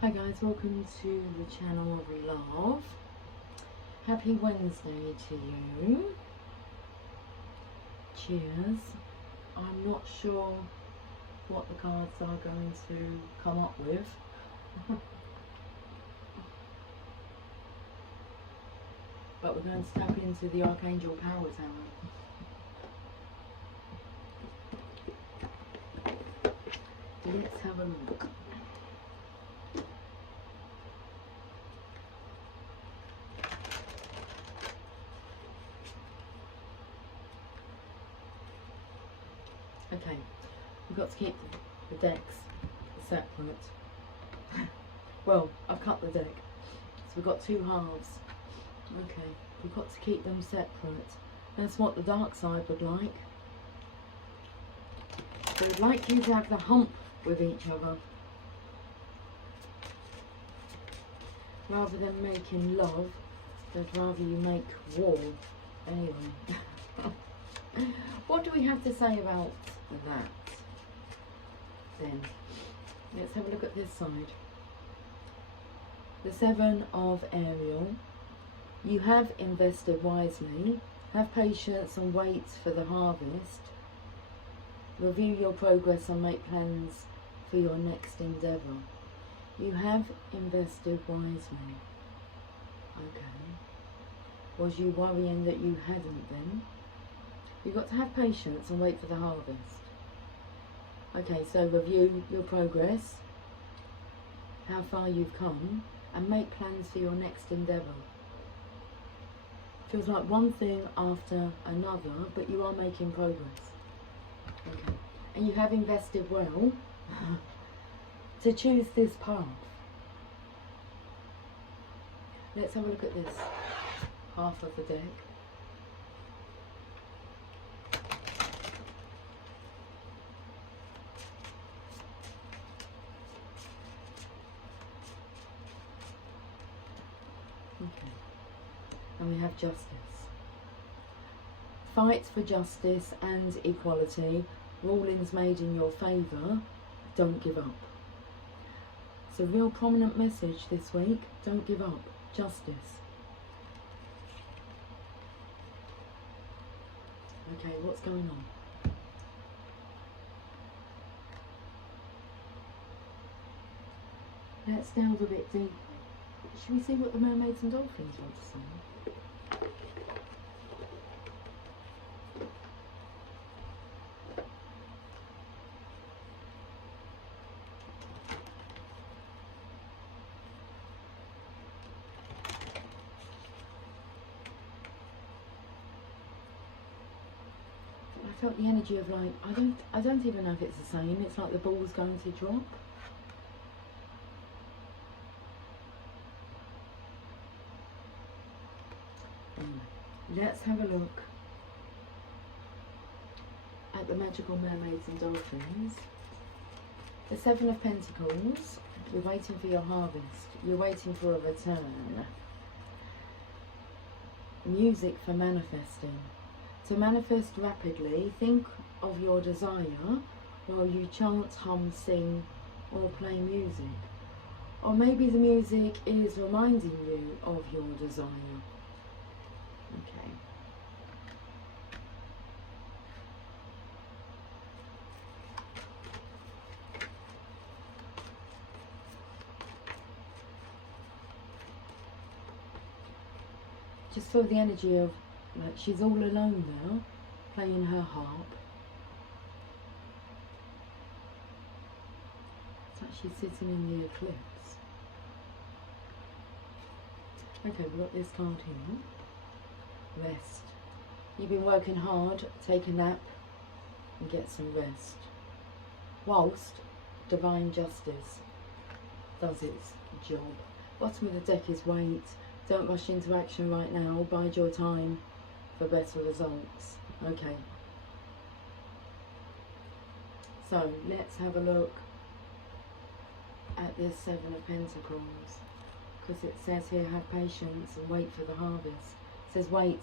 Hi guys, welcome to the channel of love. Happy Wednesday to you. Cheers. I'm not sure what the cards are going to come up with. But we're going to tap into the Archangel Power Tower. Let's have a look. Okay, we've got to keep the decks separate. Well, I've cut the deck, so we've got two halves. Okay, we've got to keep them separate. That's what the dark side would like. They'd like you to have the hump with each other, rather than making love. They'd rather you make war. Anyway, what do we have to say about that then? Let's have a look at this side. The Seven of Ariel. You have invested wisely. Have patience and wait for the harvest. Review your progress and make plans for your next endeavour. You have invested wisely. Okay. Was you worrying that you hadn't then? You've got to have patience and wait for the harvest. Okay, so review your progress, how far you've come, and make plans for your next endeavour. Feels like one thing after another, but you are making progress. Okay, and you have invested well to choose this path. Let's have a look at this half of the deck. Okay, and we have justice. Fight for justice and equality. Rulings made in your favour. Don't give up. It's a real prominent message this week. Don't give up. Justice. Okay, what's going on? Let's delve a bit deeper. Should we see what the mermaids and dolphins want to say? I felt the energy of like, I don't even know if it's the same. It's like the ball's going to drop. Let's have a look at the magical mermaids and dolphins. The Seven of Pentacles. You're waiting for your harvest. You're waiting for a return. Music for manifesting. To manifest rapidly, think of your desire while you chant, hum, sing, or play music. Or maybe the music is reminding you of your desire. Okay. Just feel the energy of like she's all alone now, playing her harp. It's like she's sitting in the eclipse. Okay, we've got this card here. Rest. You've been working hard, take a nap and get some rest. Whilst divine justice does its job. Bottom of the deck is wait. Don't rush into action right now. Bide your time for better results. Okay. So let's have a look at this Seven of Pentacles. Because it says here, have patience and wait for the harvest. It says wait.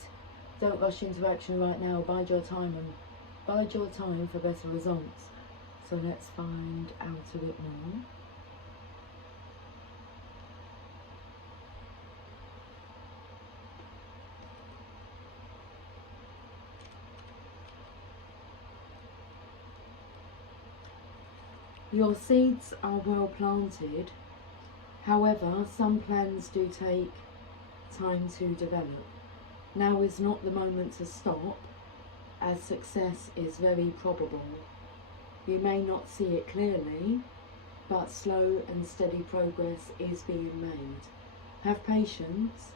Don't rush into action right now. Bide your time for better results. So let's find out a bit more. Your seeds are well planted, however, some plans do take time to develop. Now is not the moment to stop, as success is very probable. You may not see it clearly, but slow and steady progress is being made. Have patience,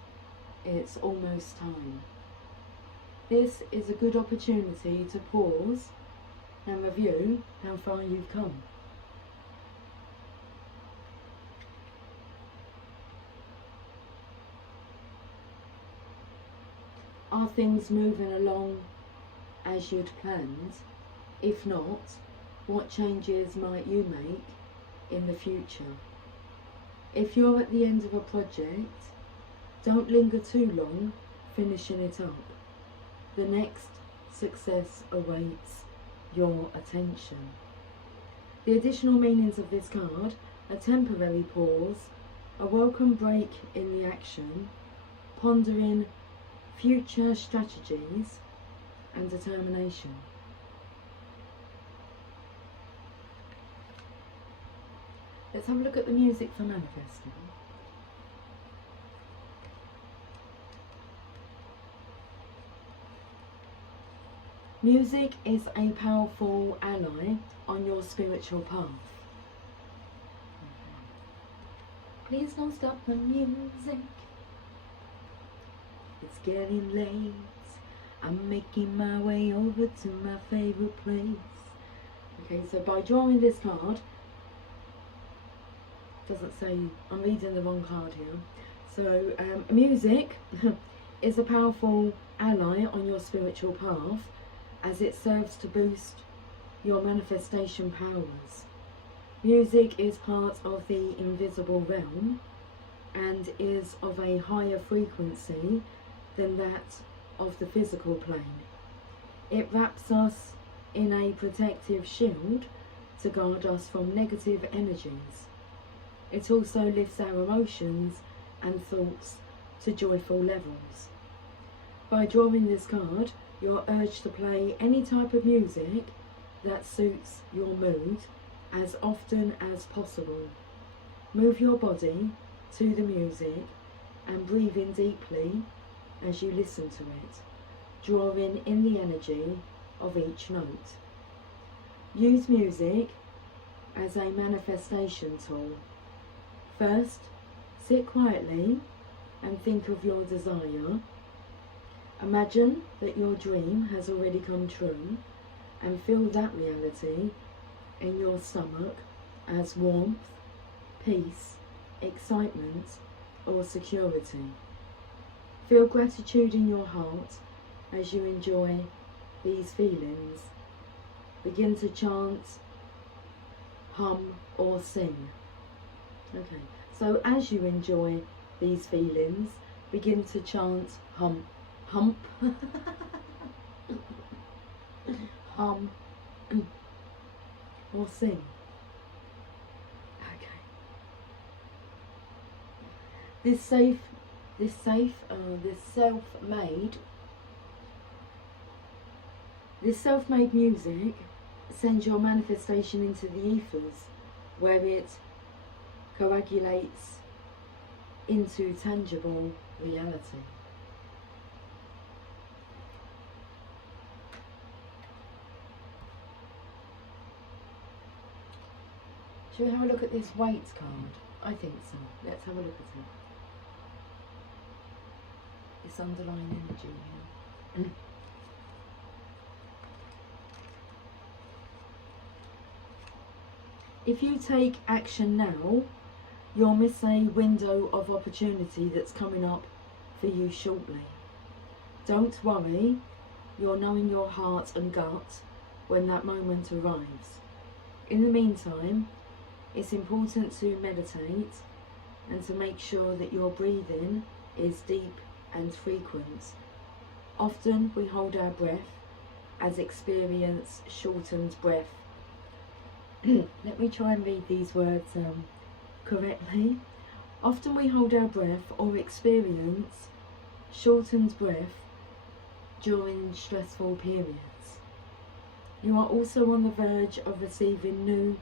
it's almost time. This is a good opportunity to pause and review how far you've come. Are things moving along as you'd planned? If not, what changes might you make in the future? If you're at the end of a project, don't linger too long finishing it up. The next success awaits your attention. The additional meanings of this card: a temporary pause, a welcome break in the action, pondering future strategies, and determination. Let's have a look at the music for manifesting. Music is a powerful ally on your spiritual path. Please don't stop the music. It's getting late. I'm making my way over to my favorite place. Okay, so by drawing this card, doesn't say, I'm reading the wrong card here. So music is a powerful ally on your spiritual path, as it serves to boost your manifestation powers. Music is part of the invisible realm and is of a higher frequency than that of the physical plane. It wraps us in a protective shield to guard us from negative energies. It also lifts our emotions and thoughts to joyful levels. By drawing this card, you're urged to play any type of music that suits your mood as often as possible. Move your body to the music and breathe in deeply as you listen to it, drawing in the energy of each note. Use music as a manifestation tool. First, sit quietly and think of your desire. Imagine that your dream has already come true and feel that reality in your stomach as warmth, peace, excitement, or security. Feel gratitude in your heart as you enjoy these feelings. Begin to chant, hum, or sing. Okay, so as you enjoy these feelings, begin to chant, hump, hum, or sing. Okay. This self-made music sends your manifestation into the ethers, where it coagulates into tangible reality. Shall we have a look at this weight card? I think so. Let's have a look at it. This underlying energy here. If you take action now, you'll miss a window of opportunity that's coming up for you shortly. Don't worry, you'll know in your heart and gut when that moment arrives. In the meantime, it's important to meditate and to make sure that your breathing is deep and frequent. Often we hold our breath, as experience shortened breath. Let me try and read these words correctly. Often we hold our breath or experience shortened breath during stressful periods. You are also on the verge of receiving new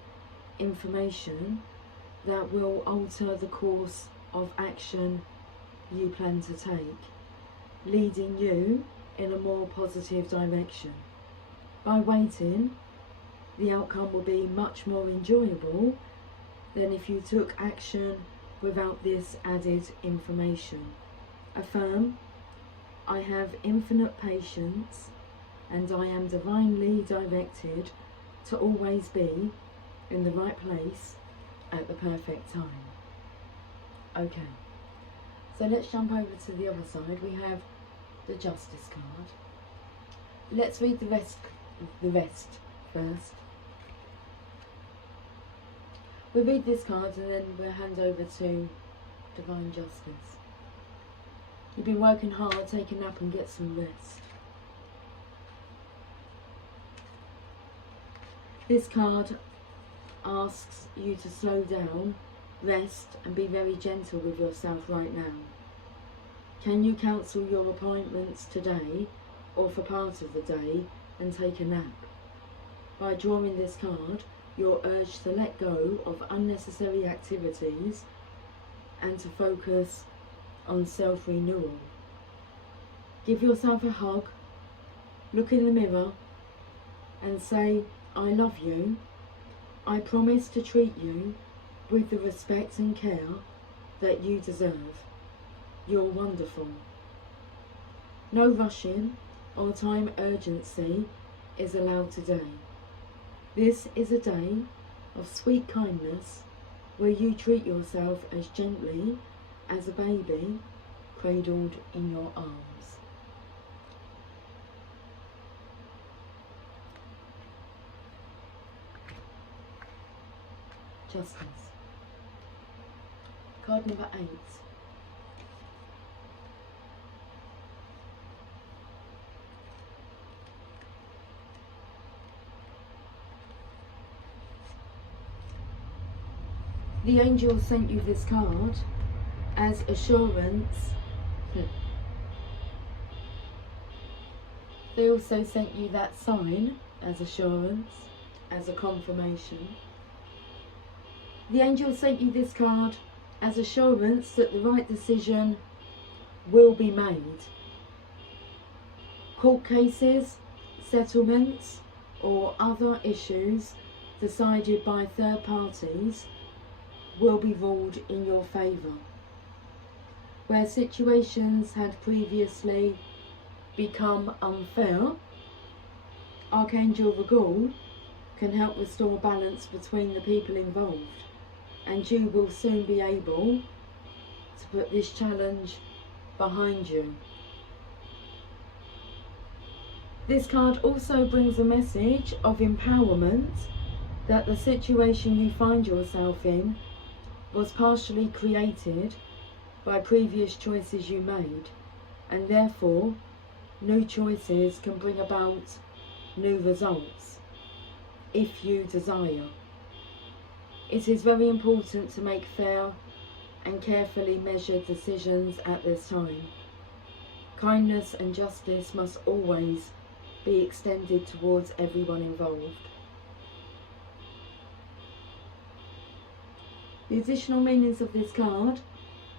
information that will alter the course of action you plan to take, leading you in a more positive direction. By waiting, the outcome will be much more enjoyable than if you took action without this added information. Affirm, I have infinite patience and I am divinely directed to always be in the right place at the perfect time. Okay, so let's jump over to the other side. We have the Justice card. Let's read the rest first. We'll read this card and then we'll hand over to Divine Justice. You've been working hard, take a nap and get some rest. This card asks you to slow down, rest and be very gentle with yourself right now. Can you cancel your appointments today or for part of the day and take a nap? By drawing this card, you're urged to let go of unnecessary activities and to focus on self-renewal. Give yourself a hug, look in the mirror and say, I love you. I promise to treat you with the respect and care that you deserve. You're wonderful. No rushing or time urgency is allowed today. This is a day of sweet kindness where you treat yourself as gently as a baby cradled in your arms. Justice. Card number 8. The angel sent you this card as assurance. They also sent you that sign as assurance, as a confirmation. The angel sent you this card as assurance that the right decision will be made. Court cases, settlements, or other issues decided by third parties will be ruled in your favour. Where situations had previously become unfair, Archangel Regul can help restore balance between the people involved, and you will soon be able to put this challenge behind you. This card also brings a message of empowerment that the situation you find yourself in was partially created by previous choices you made, and therefore new choices can bring about new results if you desire. It is very important to make fair and carefully measured decisions at this time. Kindness and justice must always be extended towards everyone involved. The additional meanings of this card: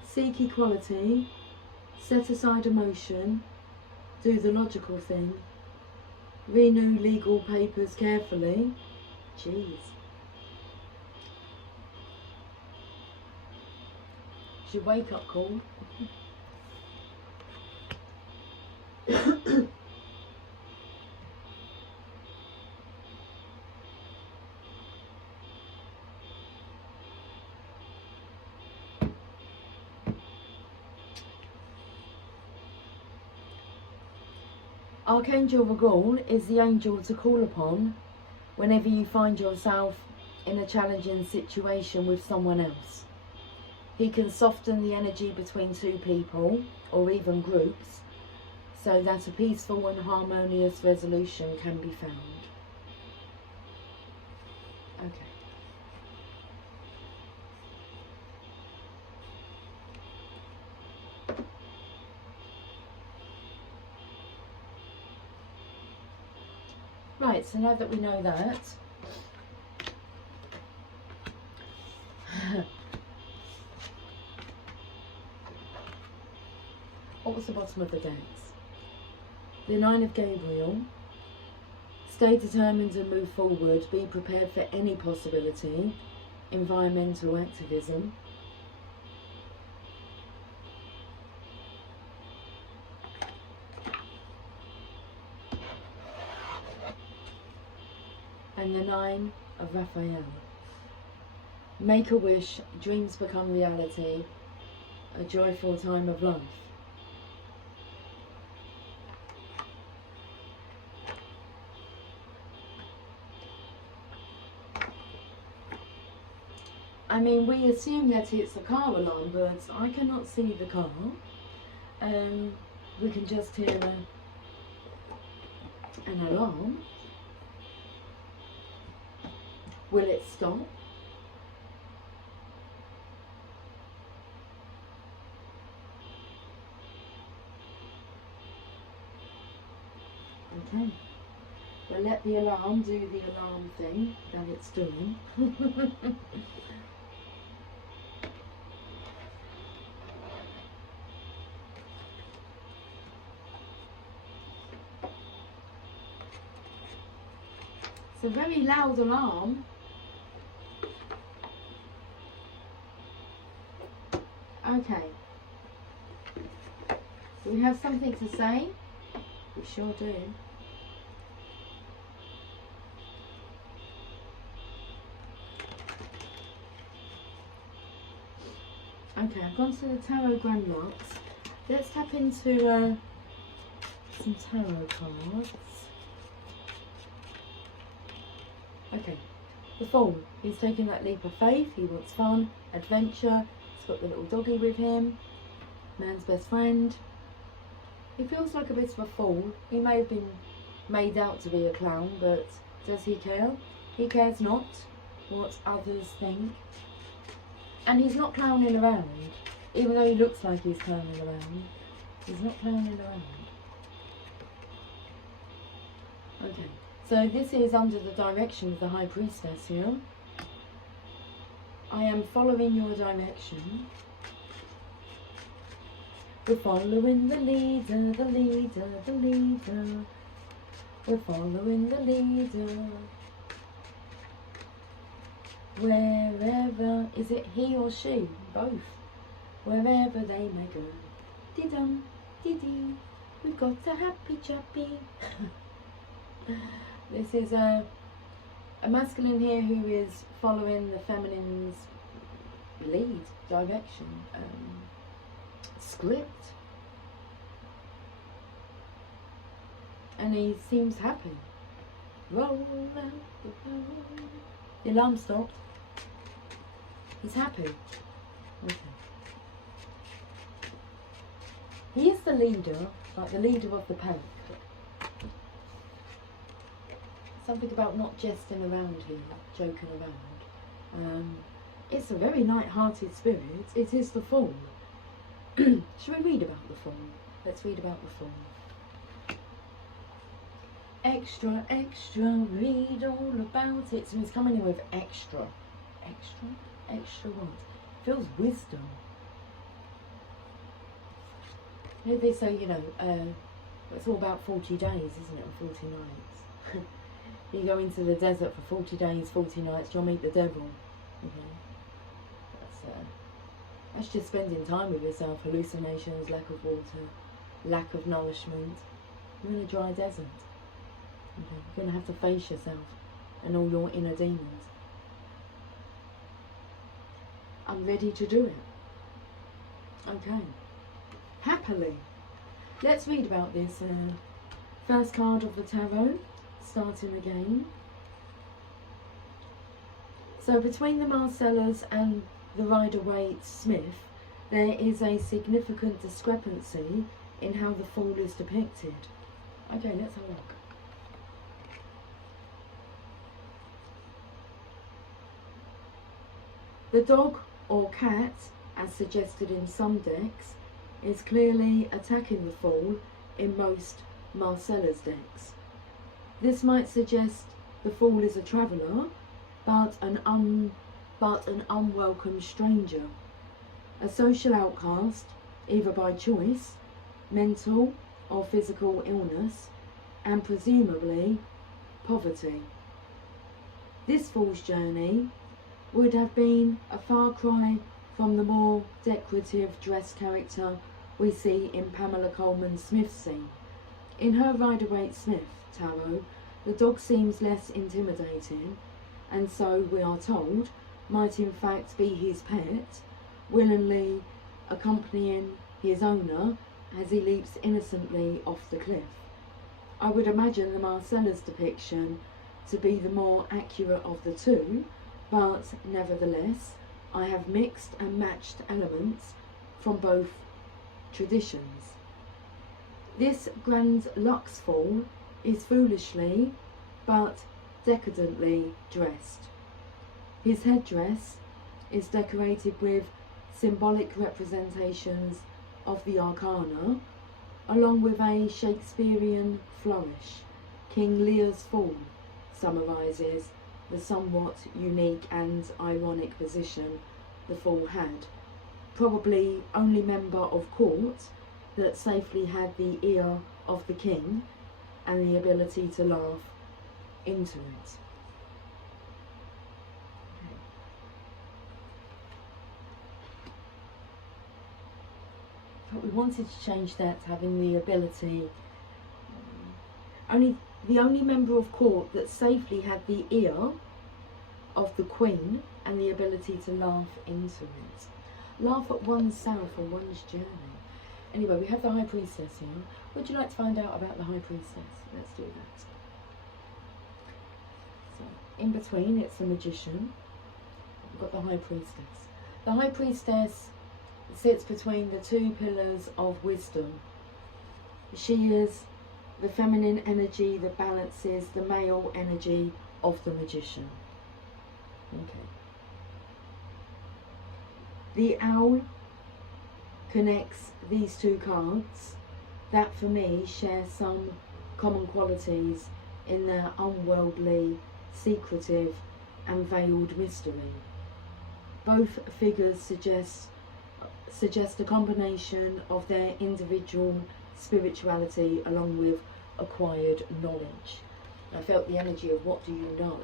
seek equality, set aside emotion, do the logical thing, renew legal papers carefully. Jeez. It's your wake up call. Archangel Regul is the angel to call upon whenever you find yourself in a challenging situation with someone else. He can soften the energy between two people or even groups so that a peaceful and harmonious resolution can be found. Okay. Right, so now that we know that, What's the bottom of the decks? The Nine of Gabriel. Stay determined and move forward. Be prepared for any possibility. Environmental activism. And the Nine of Raphael. Make a wish, dreams become reality, a joyful time of life. I mean, we assume that it's a car alarm, but I cannot see the car. We can just hear an alarm. Will it stop? Okay. Well, let the alarm do the alarm thing that it's doing. It's a very loud alarm. Okay. Do we have something to say? We sure do. Okay, I've gone to the Tarot Grand Locks. Let's tap into some tarot cards. Okay, the Fool. He's taking that leap of faith. He wants fun, adventure. He's got the little doggy with him. Man's best friend. He feels like a bit of a fool. He may have been made out to be a clown, but does he care? He cares not what others think. And he's not clowning around. Even though he looks like he's clowning around, he's not clowning around. Okay, so this is under the direction of the High Priestess here. I am following your direction. We're following the leader, the leader, the leader. We're following the leader. Wherever, is it he or she? Both. Wherever they may go. Dee-dum, dee-dee. We've got a happy chappy. This is a masculine here who is following the feminine's lead, direction, script. And he seems happy. Roll out the roll. The alarm stopped. He's happy. Okay. He is the leader, like the leader of the pack. Something about not jesting around here, joking around. It's a very light-hearted spirit. It is the Fool. Should we read about the Fool? Let's read about the Fool. Extra, extra, read all about it. So he's coming in with extra. Extra? Extra what? Feels wisdom. You know, they say, you know, it's all about 40 days, isn't it, and 40 nights. You go into the desert for 40 days, 40 nights, you'll meet the devil. Okay. That's just spending time with yourself. Hallucinations, lack of water, lack of nourishment. You're in a dry desert. Okay. You're going to have to face yourself and all your inner demons. I'm ready to do it. Okay. Happily. Let's read about this. First card of the tarot. Starting again. So between the Marcellus and the Rider-Waite Smith, there is a significant discrepancy in how the Fool is depicted. Okay, let's have a look. The dog or cat, as suggested in some decks, is clearly attacking the Fool in most Marcellus decks. This might suggest the Fool is a traveller, but an unwelcome stranger, a social outcast, either by choice mental or physical illness, and presumably poverty. This fool's journey would have been a far cry from the more decorative dress character we see in Pamela Coleman Smith's scene. In her Rider-Waite-Smith tarot, the dog seems less intimidating, and so, we are told, might in fact be his pet, willingly accompanying his owner as he leaps innocently off the cliff. I would imagine the Marcella's depiction to be the more accurate of the two, but nevertheless, I have mixed and matched elements from both traditions. This Grand Lux Fool is foolishly but decadently dressed. His headdress is decorated with symbolic representations of the arcana, along with a Shakespearean flourish. King Lear's Fool summarises the somewhat unique and ironic position the fool had, probably only member of court that safely had the ear of the king and the ability to laugh into it. But we wanted to change that to having the ability, the only member of court that safely had the ear of the queen and the ability to laugh into it. Laugh at oneself or one's journey. Anyway, we have the High Priestess here. Would you like to find out about the High Priestess? Let's do that. So, in between, it's the Magician. We've got the High Priestess. The High Priestess sits between the two pillars of wisdom. She is the feminine energy that balances the male energy of the Magician. Okay. The owl connects these two cards that for me share some common qualities in their unworldly, secretive and veiled mystery. Both figures suggest a combination of their individual spirituality along with acquired knowledge. I felt the energy of what do you know?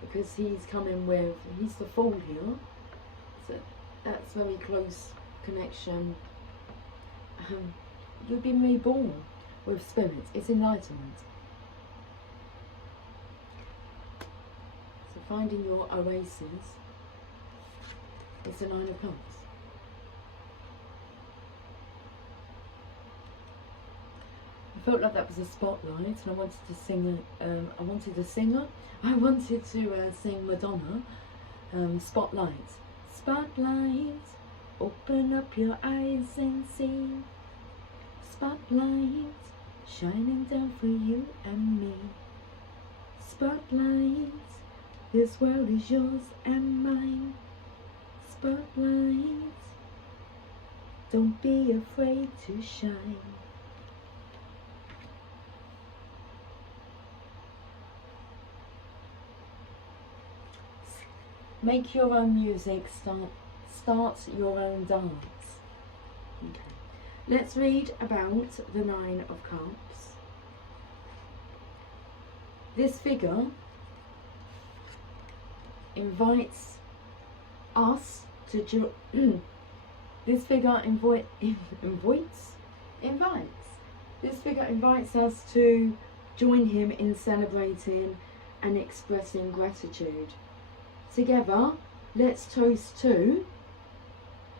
Because he's coming with, he's the fool here, so that's very close connection. You've been reborn with spirit, it's enlightenment. So finding your oasis is the Nine of Cups. I felt like that was a spotlight, and I wanted to sing. I wanted to sing Madonna. Spotlight. Spotlight, open up your eyes and see. Spotlight, shining down for you and me. Spotlight, this world is yours and mine. Spotlight, don't be afraid to shine. Make your own music, start your own dance. Okay. Let's read about the Nine of Cups. This figure invites us to this figure invites us to join him in celebrating and expressing gratitude. Together, let's toast to,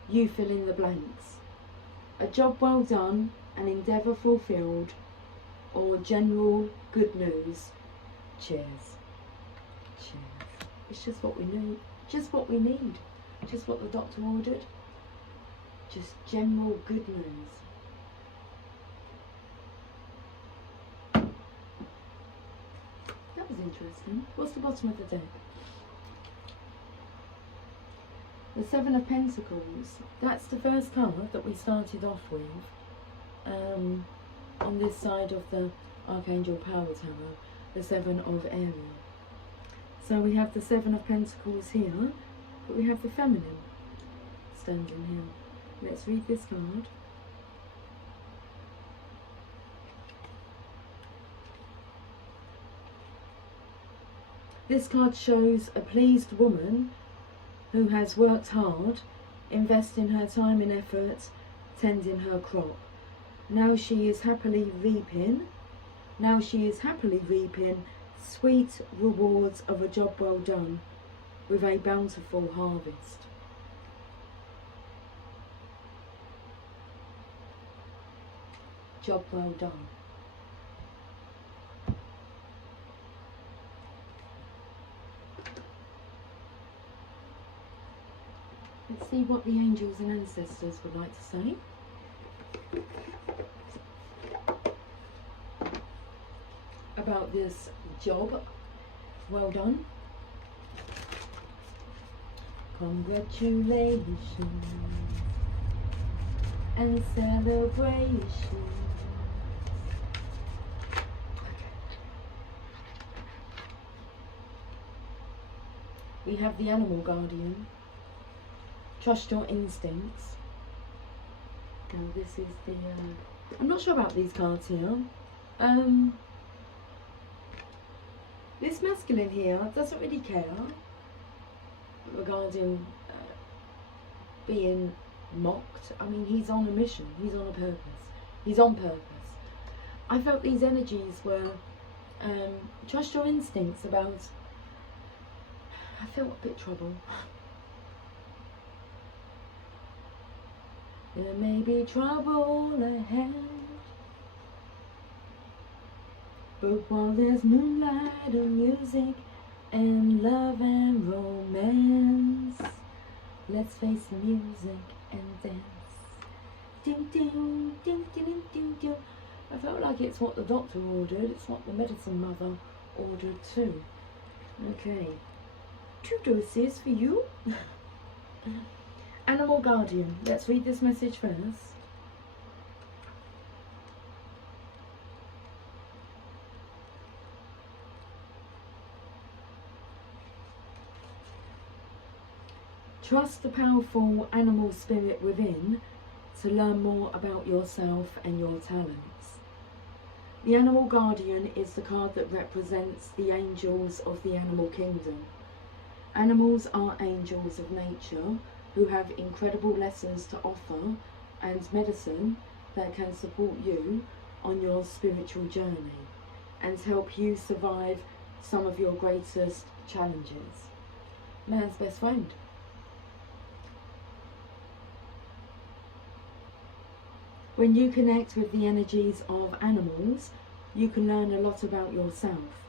you fill in the blanks. A job well done, an endeavour fulfilled, or general good news. Cheers. Cheers. It's just what we need. Just what we need. Just what the doctor ordered. Just general good news. That was interesting. What's the bottom of the deck? The Seven of Pentacles. That's the first card that we started off with on this side of the Archangel Power Tower, the Seven of Aries. So we have the Seven of Pentacles here, but we have the Feminine standing here. Let's read this card. This card shows a pleased woman who has worked hard, investing her time and effort, tending her crop. Now she is happily reaping. Now she is happily reaping sweet rewards of a job well done with a bountiful harvest. Job well done. Let's see what the angels and ancestors would like to say. About this job well done. Congratulations and celebrations. We have the animal guardian. Trust your instincts. Now this is the I'm not sure about these cards here. This masculine here doesn't really care regarding being mocked. I mean, he's on a mission, he's on a purpose, he's on purpose. I felt these energies were trust your instincts about, I felt a bit trouble. There may be trouble ahead, but while there's moonlight and music and love and romance, let's face the music and dance. Ding ding ding ding ding ding ding. I felt like it's what the doctor ordered, it's what the medicine mother ordered too. Okay, 2 doses for you. Animal guardian, let's read this message first. Trust the powerful animal spirit within to learn more about yourself and your talents. The animal guardian is the card that represents the angels of the animal kingdom. Animals are angels of nature who have incredible lessons to offer and medicine that can support you on your spiritual journey and help you survive some of your greatest challenges. Man's best friend. When you connect with the energies of animals, you can learn a lot about yourself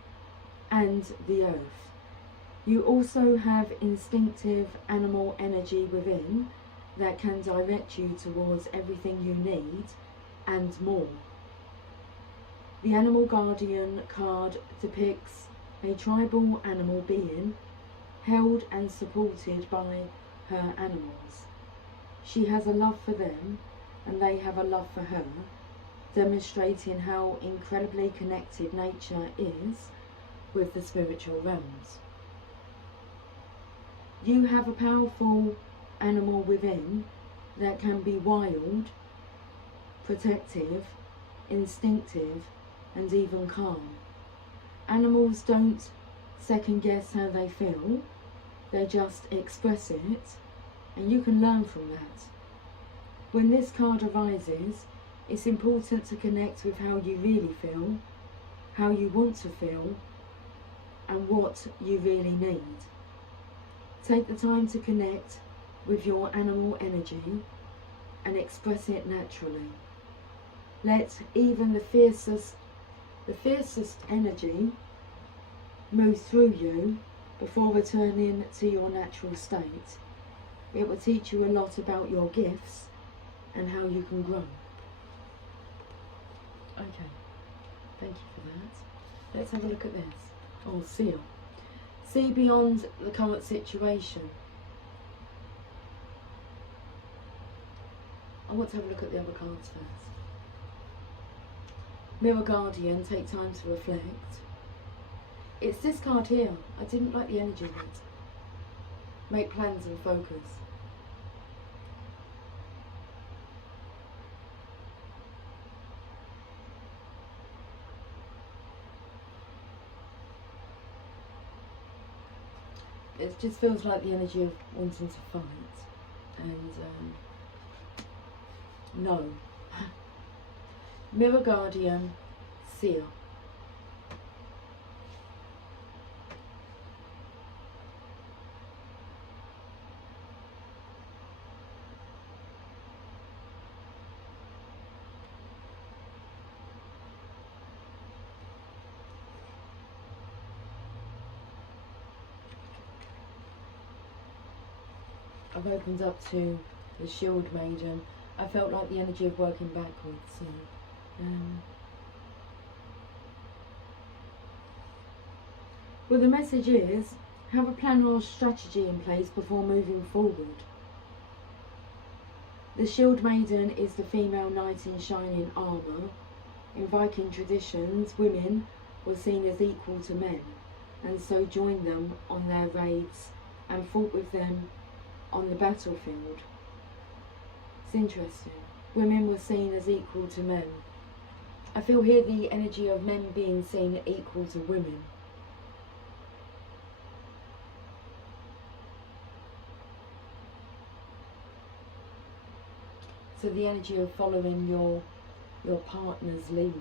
and the earth. You also have instinctive animal energy within that can direct you towards everything you need and more. The Animal Guardian card depicts a tribal animal being held and supported by her animals. She has a love for them and they have a love for her, demonstrating how incredibly connected nature is with the spiritual realms. You have a powerful animal within that can be wild, protective, instinctive, and even calm. Animals don't second guess how they feel, they just express it, and you can learn from that. When this card arises, it's important to connect with how you really feel, how you want to feel, and what you really need. Take the time to connect with your animal energy and express it naturally. Let even the fiercest energy move through you before returning to your natural state. It will teach you a lot about your gifts and how you can grow. Okay, thank you for that. Let's have a look at this. Oh, seal. See beyond the current situation. I want to have a look at the other cards first. Mirror Guardian, take time to reflect. It's this card here. I didn't like the energy of it. Make plans and focus. It just feels like the energy of wanting to fight. And no. Mirror Guardian, Seer. I've opened up to the Shield Maiden. I felt like the energy of working backwards. Well, the message is, have a plan or strategy in place before moving forward. The Shield Maiden is the female knight in shining armour. In Viking traditions, women were seen as equal to men, and so joined them on their raids and fought with them on the battlefield. It's interesting. Women were seen as equal to men. I feel here the energy of men being seen equal to women. So the energy of following your partner's lead.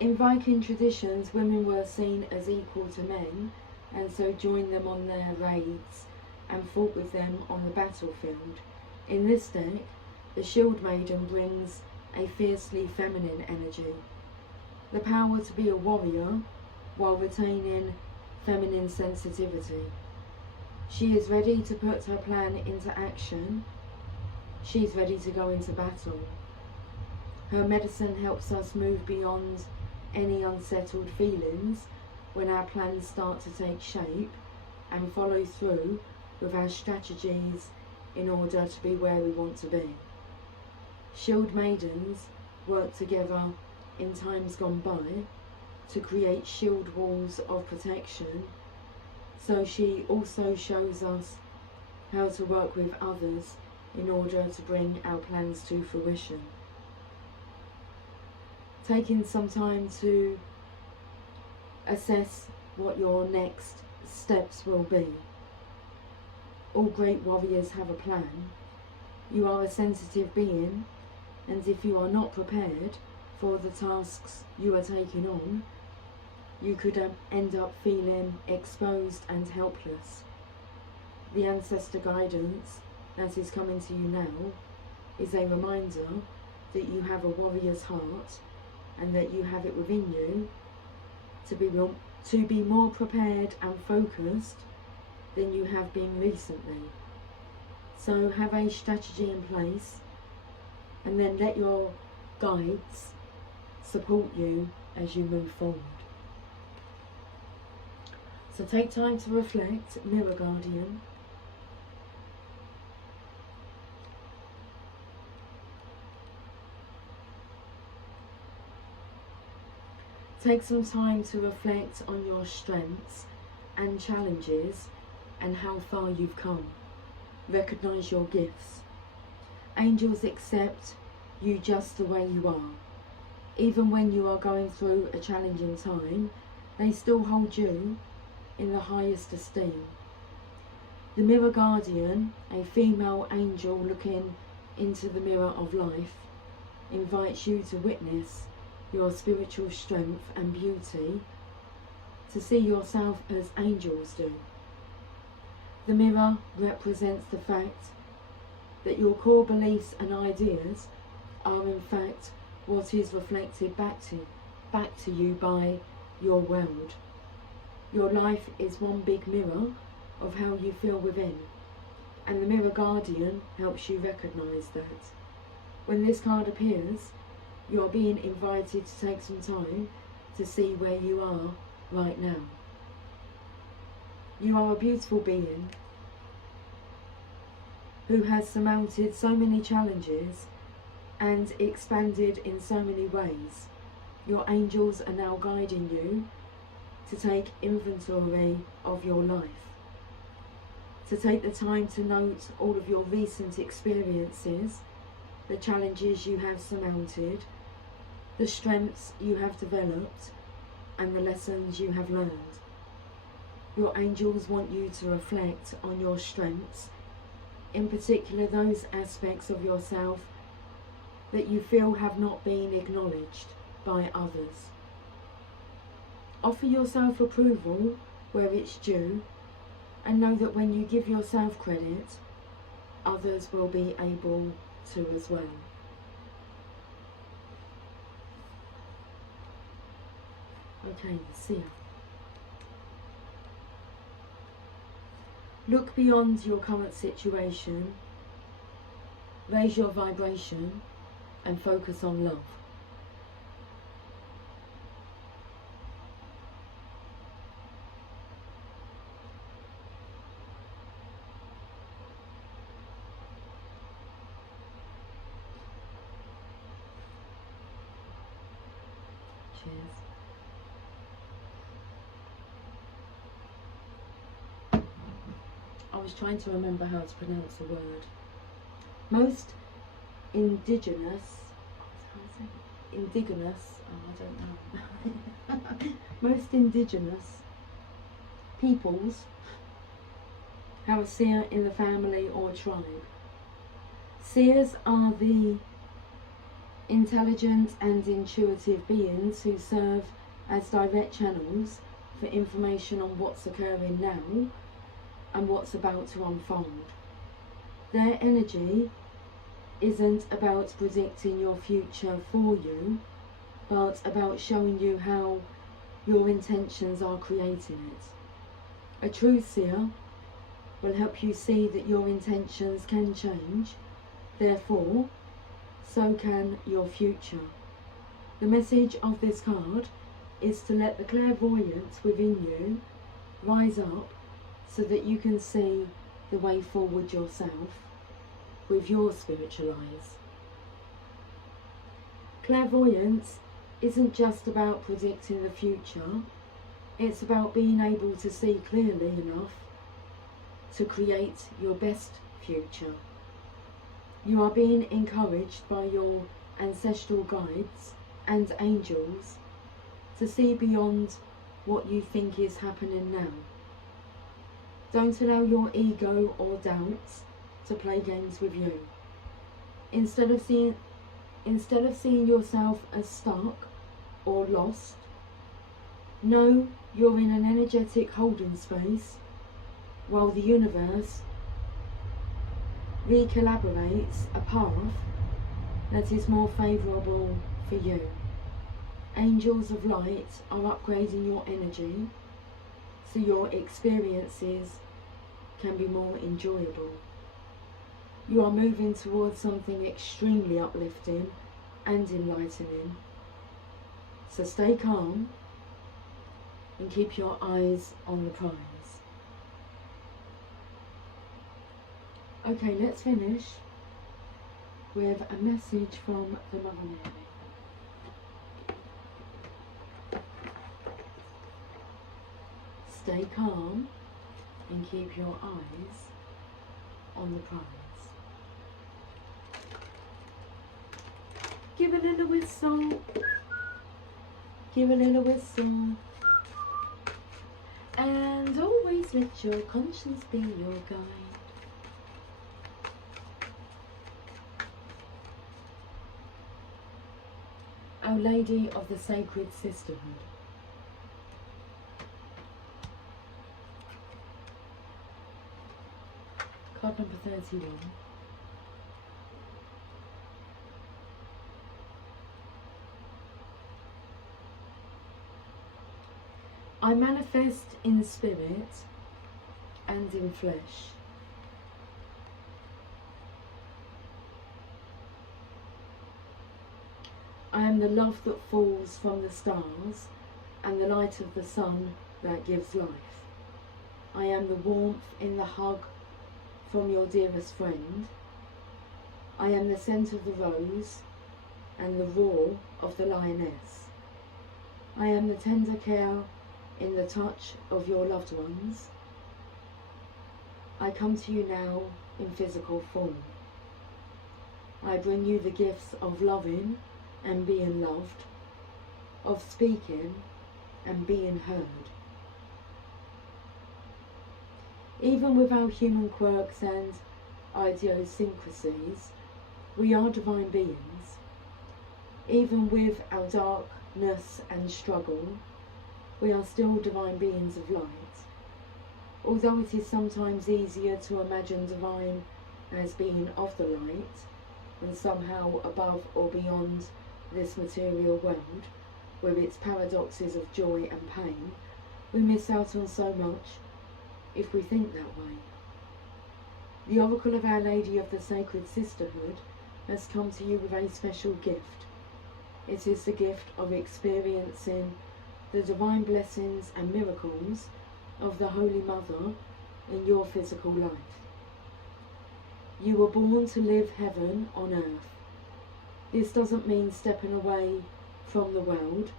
In Viking traditions, women were seen as equal to men, and so joined them on their raids and fought with them on the battlefield. In this deck, the Shield Maiden brings a fiercely feminine energy. The power to be a warrior while retaining feminine sensitivity. She is ready to put her plan into action. She's ready to go into battle. Her medicine helps us move beyond any unsettled feelings when our plans start to take shape and follow through with our strategies in order to be where we want to be. Shield Maidens work together in times gone by to create shield walls of protection, so she also shows us how to work with others in order to bring our plans to fruition. Taking some time to assess what your next steps will be. All great warriors have a plan. You are a sensitive being, and if you are not prepared for the tasks you are taking on, you could end up feeling exposed and helpless. The ancestor guidance that is coming to you now is a reminder that you have a warrior's heart and that you have it within you to be more prepared and focused than you have been recently. So have a strategy in place, and then let your guides support you as you move forward. So take time to reflect, Mirror Guardian. Take some time to reflect on your strengths and challenges and how far you've come. Recognise your gifts. Angels accept you just the way you are. Even when you are going through a challenging time, they still hold you in the highest esteem. The Mirror Guardian, a female angel looking into the mirror of life, invites you to witness your spiritual strength and beauty, to see yourself as angels do. The mirror represents the fact that your core beliefs and ideas are in fact what is reflected back to you by your world. Your life is one big mirror of how you feel within, and the Mirror Guardian helps you recognise that. When this card appears, you are being invited to take some time to see where you are right now. You are a beautiful being who has surmounted so many challenges and expanded in so many ways. Your angels are now guiding you to take inventory of your life, to take the time to note all of your recent experiences the challenges you have surmounted, the strengths you have developed, and the lessons you have learned. Your angels want you to reflect on your strengths, in particular those aspects of yourself that you feel have not been acknowledged by others. Offer yourself approval where it's due, and know that when you give yourself credit, others will be able to as well. Okay, the seer. Look beyond your current situation, raise your vibration, and focus on love. Cheers. I was trying to remember how to pronounce the word. Most indigenous, most indigenous peoples have a seer in the family or tribe. Seers are the intelligent and intuitive beings who serve as direct channels for information on what's occurring now and what's about to unfold. Their energy isn't about predicting your future for you, but about showing you how your intentions are creating it. A true seer will help you see that your intentions can change, therefore, so can your future. The message of this card is to let the clairvoyance within you rise up so that you can see the way forward yourself with your spiritual eyes. Clairvoyance isn't just about predicting the future, it's about being able to see clearly enough to create your best future. You are being encouraged by your ancestral guides and angels to see beyond what you think is happening now. Don't allow your ego or doubts to play games with you. Instead of seeing yourself as stuck or lost, know you're in an energetic holding space while the universe recollaborates a path that is more favourable for you. Angels of light are upgrading your energy so your experiences can be more enjoyable. You are moving towards something extremely uplifting and enlightening. So stay calm and keep your eyes on the prize. Okay, let's finish with a message from the Mother Mary. Stay calm and keep your eyes on the prize. Give a little whistle. Give a little whistle. And always let your conscience be your guide. Our Lady of the Sacred Sisterhood. Card number 31. I manifest in spirit and in flesh. I am the love that falls from the stars and the light of the sun that gives life. I am the warmth in the hug from your dearest friend. I am the scent of the rose and the roar of the lioness. I am the tender care in the touch of your loved ones. I come to you now in physical form. I bring you the gifts of loving and being loved, of speaking and being heard. Even with our human quirks and idiosyncrasies, we are divine beings. Even with our darkness and struggle, we are still divine beings of light. Although it is sometimes easier to imagine divine as being of the light, and somehow above or beyond this material world, with its paradoxes of joy and pain, we miss out on so much if we think that way. The Oracle of Our Lady of the Sacred Sisterhood has come to you with a special gift. It is the gift of experiencing the divine blessings and miracles of the Holy Mother in your physical life. You were born to live heaven on earth. This doesn't mean stepping away from the world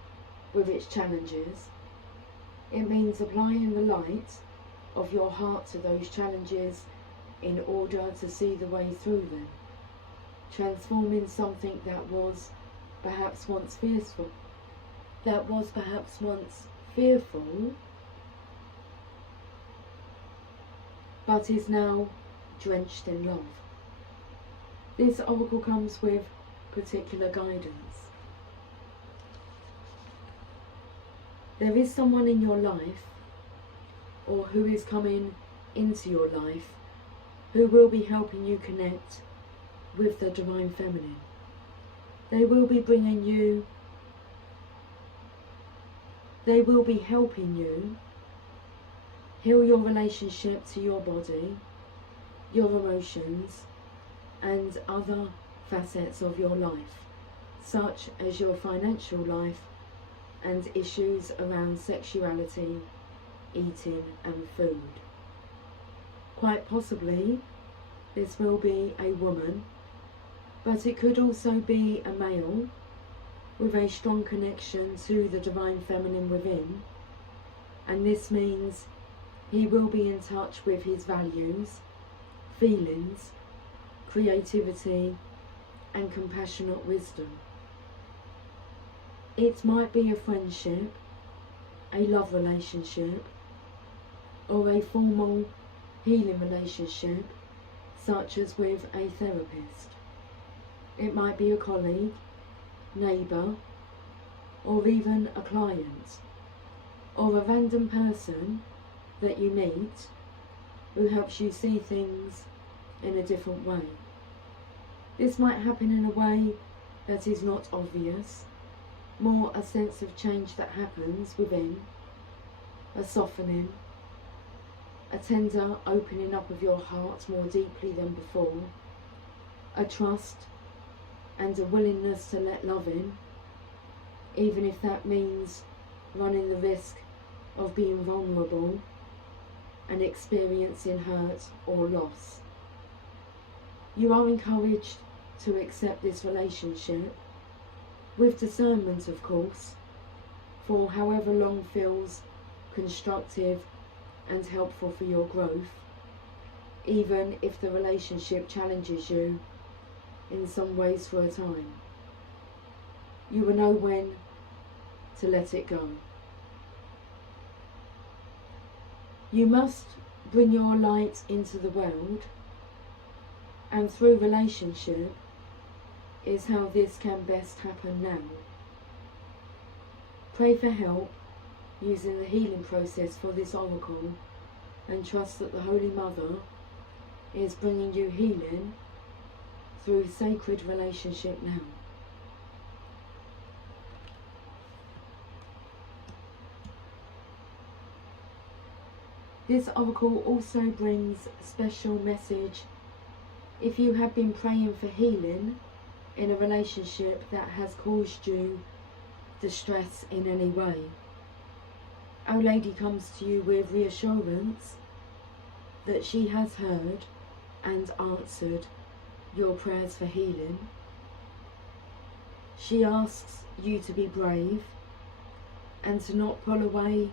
with its challenges. It means applying the light of your heart to those challenges in order to see the way through them, transforming something that was perhaps once fearful, but is now drenched in love. This oracle comes with particular guidance. There is someone in your life, or who is coming into your life, who will be helping you connect with the Divine Feminine. They will be helping you heal your relationship to your body, your emotions, and other facets of your life, such as your financial life and issues around sexuality, eating and food. Quite possibly this will be a woman, but it could also be a male with a strong connection to the Divine Feminine within, and this means he will be in touch with his values, feelings, creativity and compassionate wisdom. It might be a friendship, a love relationship, or a formal healing relationship, such as with a therapist. It might be a colleague, neighbour, or even a client, or a random person that you meet who helps you see things in a different way. This might happen in a way that is not obvious, more a sense of change that happens within, a softening, a tender opening up of your heart more deeply than before, a trust and a willingness to let love in, even if that means running the risk of being vulnerable and experiencing hurt or loss. You are encouraged to accept this relationship, with discernment of course, for however long feels constructive and helpful for your growth, even if the relationship challenges you in some ways for a time. You will know when to let it go. You must bring your light into the world, and through relationship is how this can best happen now. Pray for help using the healing process for this oracle, and trust that the Holy Mother is bringing you healing through sacred relationship now. This oracle also brings a special message if you have been praying for healing in a relationship that has caused you distress in any way. Our Lady comes to you with reassurance that she has heard and answered your prayers for healing. She asks you to be brave and to not pull away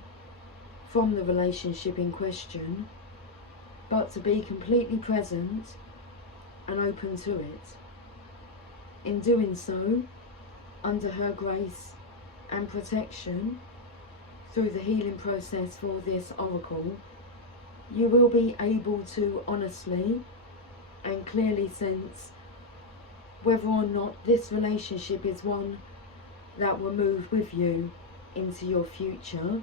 from the relationship in question, but to be completely present and open to it. In doing so, under her grace and protection, through the healing process for this oracle, you will be able to honestly and clearly sense whether or not this relationship is one that will move with you into your future,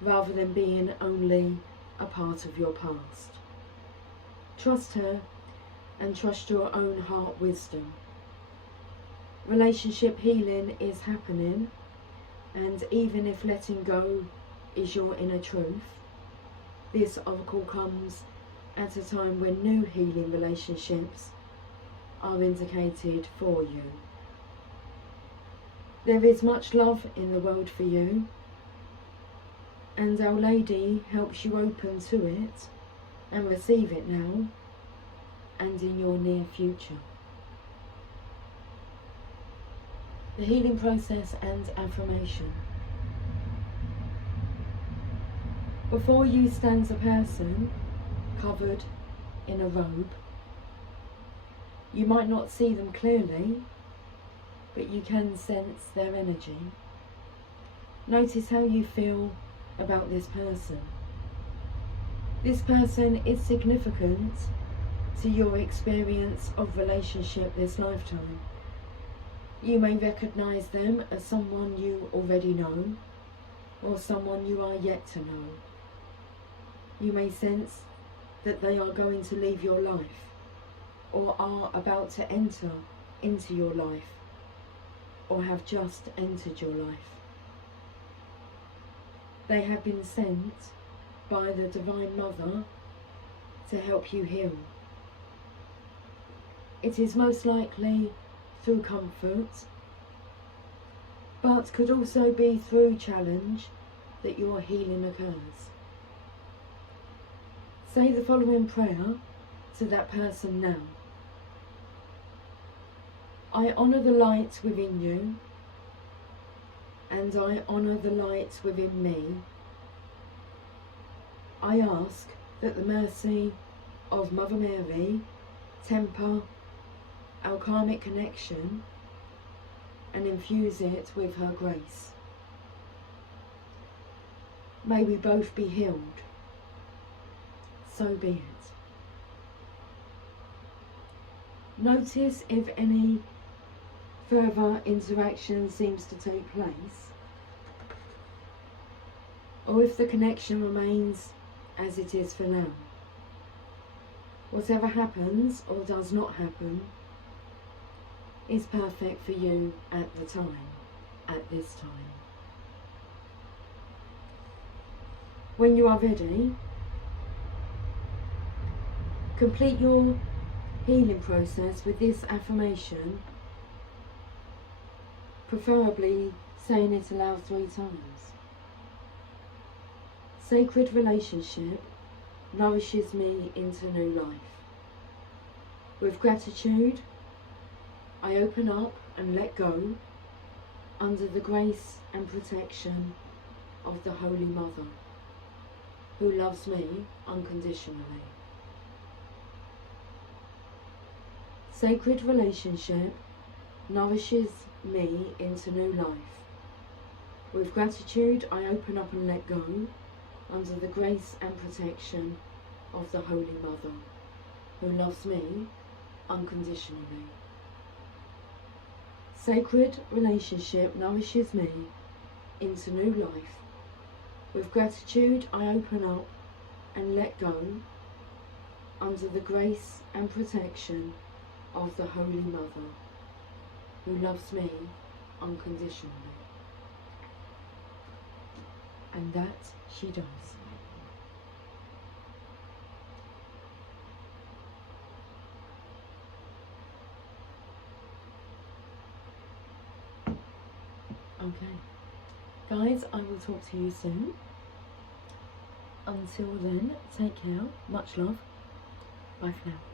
rather than being only a part of your past. Trust her and trust your own heart wisdom. Relationship healing is happening, and even if letting go is your inner truth, this oracle comes at a time when new healing relationships are indicated for you. There is much love in the world for you, and Our Lady helps you open to it and receive it now and in your near future. The healing process and affirmation. Before you stands a person covered in a robe. You might not see them clearly, but you can sense their energy. Notice how you feel about this person. This person is significant to your experience of relationship this lifetime. You may recognize them as someone you already know, or someone you are yet to know. You may sense that they are going to leave your life, or are about to enter into your life, or have just entered your life. They have been sent by the Divine Mother to help you heal. It is most likely through comfort, but could also be through challenge that your healing occurs. Say the following prayer to that person now. I honour the light within you, and I honour the light within me. I ask that the mercy of Mother Mary temper our karmic connection and infuse it with her grace. May we both be healed. So be it. Notice if any further interaction seems to take place, or if the connection remains as it is for now. Whatever happens or does not happen is perfect for you at the time, at this time. When you are ready, complete your healing process with this affirmation, preferably saying it aloud 3 times. Sacred relationship nourishes me into new life. With gratitude, I open up and let go under the grace and protection of the Holy Mother, who loves me unconditionally. Sacred relationship nourishes me into new life. With gratitude, I open up and let go under the grace and protection of the Holy Mother, who loves me unconditionally. Sacred relationship nourishes me into new life. With gratitude, I open up and let go under the grace and protection of the Holy Mother, who loves me unconditionally. And that she does. Okay. Guys, I will talk to you soon. Until then, take care. Much love. Bye for now.